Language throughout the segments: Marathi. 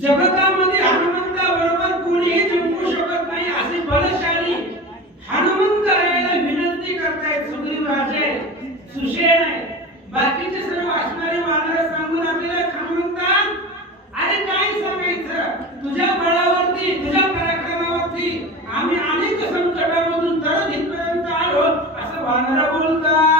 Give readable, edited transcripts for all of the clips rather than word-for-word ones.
जगतामध्ये हनुमंताबरोबर कोणीही जिंकू शकत नाही असे बलशाली हनुमंतरायाला विनंती करतायत सुग्रीव राजे सुषेण आहे बाकीचे सर्व असणारे वानर सांगून आपल्याला हनुमंता अरे काय सांगायचं तुझ्या बळावरती तुझ्या पराक्रमावरती आम्ही अनेक संकटामधून तरत इथपर्यंत आलो असं वानर बोलतात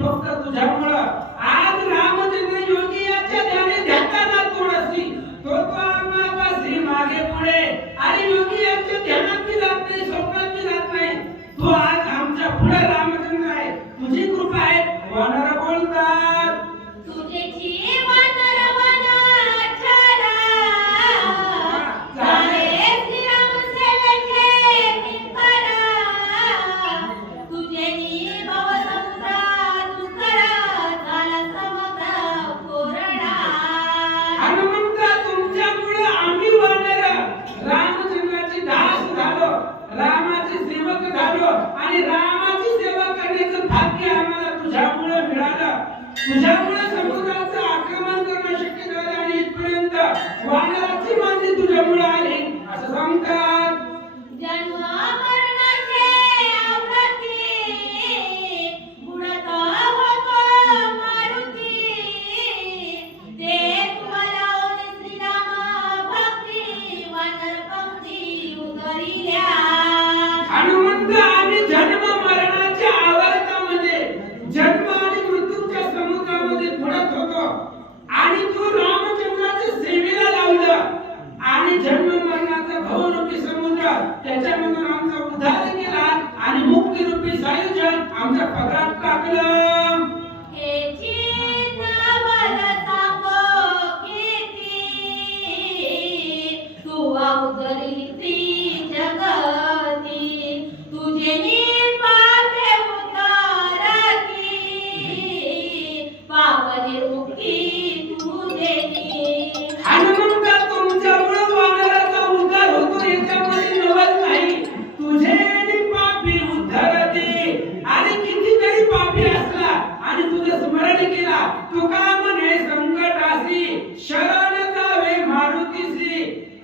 फक्त तुझ्यामुळे आज रामचंद्र योगी याच्या ध्याने ध्याताना तोडसी तो आम्हापाशी मागे पुढे आणि योगी यांच्या ध्यानात बी जात नाही स्वप्नात बी जात नाही तो आज आमच्या पुढे रामचंद्र आहे तुझी कृपा आहे वानर बोलतात तुझेची वानर वनाचारा झाले श्रीराम सेवेचे किंकरा तुझेनी भवसमुद्रा आणि रामाची सेवा करण्याचं भाग्य आम्हाला तुझ्यामुळे मिळालं तुझ्यामुळे समुद्राचं आक्रमण करणं शक्य झालं आणि इथपर्यंत वानराची मांदी तुझ्यामुळे आली असं सांगतात जन्म मरणाचे आवृत्ती बुडत होतो मारुती ते तुम्हाला श्रीराम भक्ती वानर पंक्ती उतरिल्या हनुमंत आणि जन्म मरणाच्या आवर्तामध्ये जन्म आणि मृत्यूच्या समुद्रामध्ये बुडत होतो आणि तू रामचंद्राच्या सेवेला लावलं आणि जन्म मरणाचा भवरूपी समुद्र त्याच्यामधून आमचा उद्धार केला आणि मुक्तिरूपी सायुज्य आमच्या पदरात टाकलं हे चिन्ह सांगो किती तू अवतरली जगती तुझे पापे उतारती पाप निर्मुक्ती तुझे हनुमंता तुमच्यामुळे वानराचा उद्धार होतो याच्यामध्ये नवल नाही तुझे पापी उद्धारते आणि कितीतरी पापी असला आणि तुझं स्मरण केला तुका म्हणे संकटासी शरण जावे मारुतीसी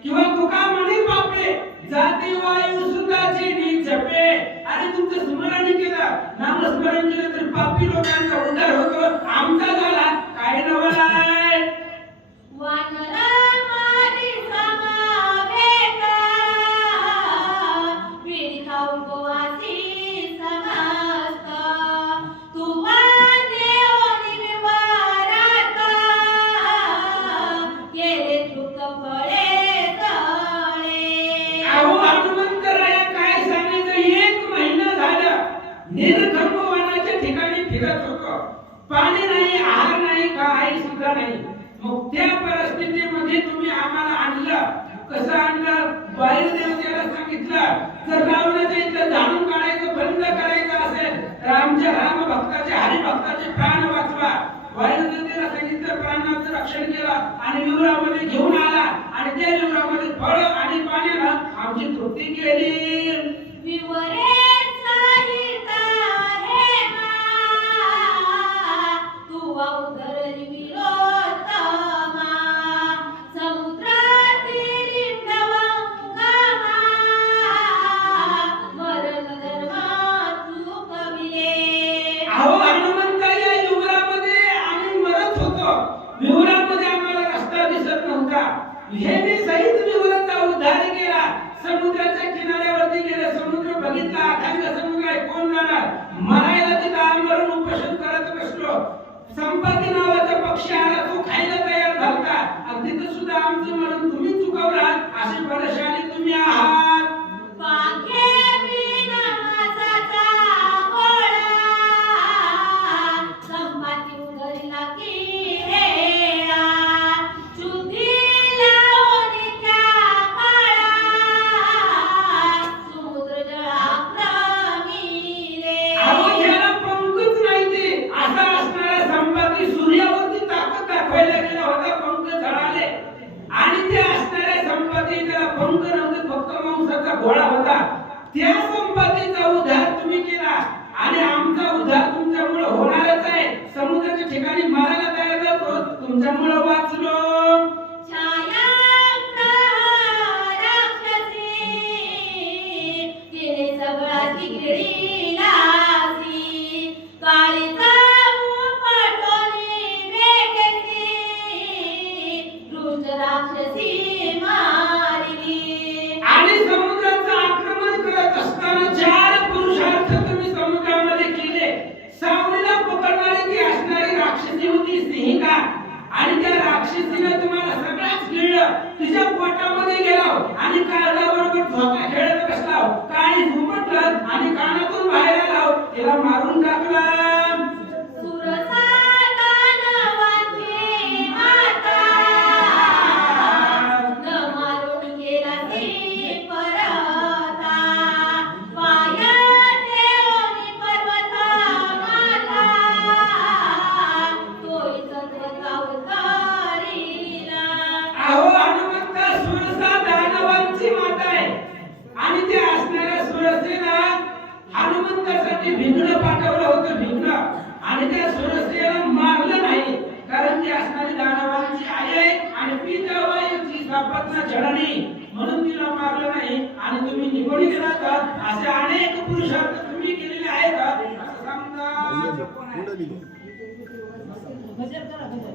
किंवा तुका म्हणे पापे जाती वायू सुताची नी जपे आणि तुमचं स्मरण केलं नामस्मरण केलं तर पापी लोकांचा उद्धार होतो आमचा झाला काय नवल आहे वानरा मारी समावेत पीडिता उपवासी समस्त तुवा देवनी विवारात केले तृप्त फळे तळे अहो हनुमंतराया काय सांगायचं एक महिना झालं निर्घम वनाच्या ठिकाणी फिरत होतो पाणी नाही आहार नाही काही सुद्धा नाही मग त्या परिस्थितीमध्ये तुम्ही आम्हाला आणलं कसं आणलं वायुदेवतेला सांगितलं जर रावणाच्या इथलं जाणून काढायचं बंद करायचं असेल तर आमच्या राम भक्ताचे हरिभक्ताचे प्राण वाचवा वायुदेवतेला सांगितलं प्राणाचं रक्षण केलं आणि विवरामध्ये घेऊन आला आणि त्या विवरामध्ये फळ आणि पाण्यानं आमची तृप्ती केली विवरे साहिता हे तू अवतरली विरोधमा समुद्रातील गंगामा समुद्राच्या किनाऱ्यावरती गेले, समुद्र बघितला, अथांग समुद्र आहे, कोण जाणार? मरायला तिथं आमरण उपोषण करत बसलो. संपत्ती नावाचा पक्षी आला, तो खायला तयार झालता आणि तिथं सुद्धा आमचं मरण तुम्ही चुकवलात. अशी परेशानी तुम्ही आहात. पाखे विना माझाचा गोळा, संपाती उधळला की हेळा, चुकी लावून त्या काळा, समुद्र जळाक्रमिले. अहो याला पंखच नाही, ते असा असणारा संपाती सूर्यावरती ताकद दाखवायला गेला होता, पंख झळाले. आणि ते असणाऱ्या संपाती त्याला पंख नव्हते, फक्त मांसाचा गोळा होता. त्या संपातीचा उद्धार तुम्ही केला आणि आमचा उद्धार तुमच्यामुळे होणारच आहे. समुद्राच्या ठिकाणी मारायला तयार झालो, तुमच्यामुळे वाचलो. छायाग्रह राक्षसी, तिने सगळाची गिळीलासी, काळीचा उपटोनी वेगेसी, दुष्ट राक्षसी मारिली. आणि समुद्राचं आक्रमण करत असताना 4 पुरुषार्थ तुम्ही समुद्रामध्ये केले. सावलीला पकडणारी ती असणारी राक्षसी होती, सिंहिका. आणि त्या राक्षसीने तुम्हाला सगळंच गिळलं. तिच्या पोटामध्ये गेला आणि काळजाबरोबर झोका खेळत बसला. काळी झुमटलं आणि कानातून बाहेर आला, तिला मारून टाकला. सुरसा दानवांची माता, न मारून गेला ती परता, पाया ठेवून पर्वत माथा, तोही तत्वता उतारिला. अहो हनुमंत सुरसा दानवांची माता आहे. आणि त्या असणाऱ्या सुरसेला हनुमंतासाठी भिंगण पाठवलं होतं, भिंगण. आणि त्या सुरसेला मारलं नाही, कारण ती असणारी दानवांची आई आहे आणि पितळवायूची सापत्ना झडणी, म्हणून तिला मारलं नाही. आणि तुम्ही निघून गेलात. असे अनेक पुरुषार्थ तुम्ही केलेले आहेत असं समजा.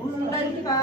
पुंडलिका